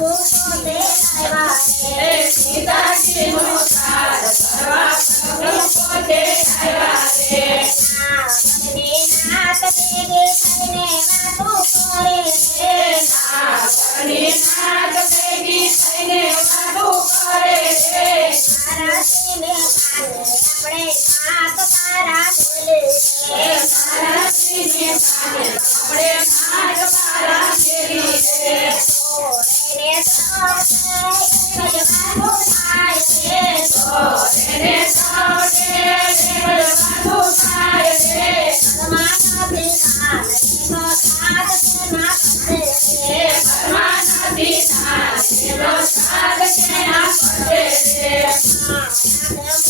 భూపో Deva సీతాక్షి assim.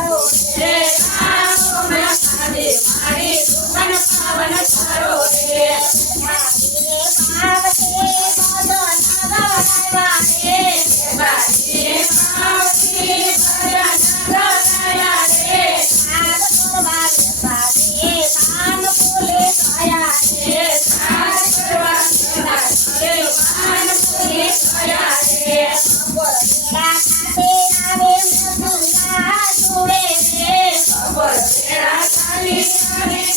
Peace.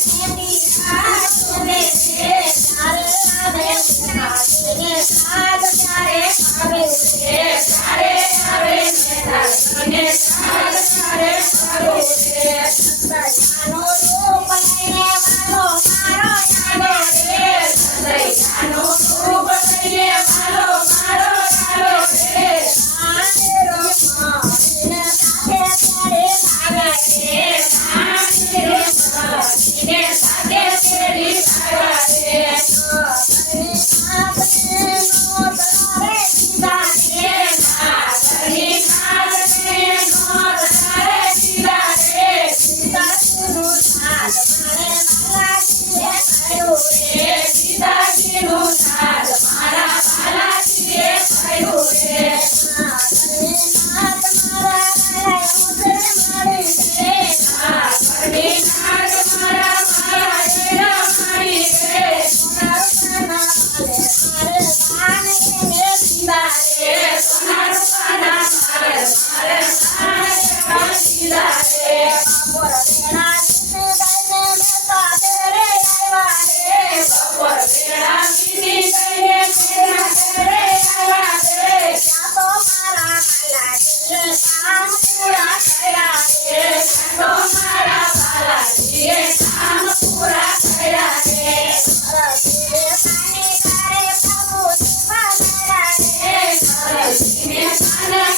Yes, I know.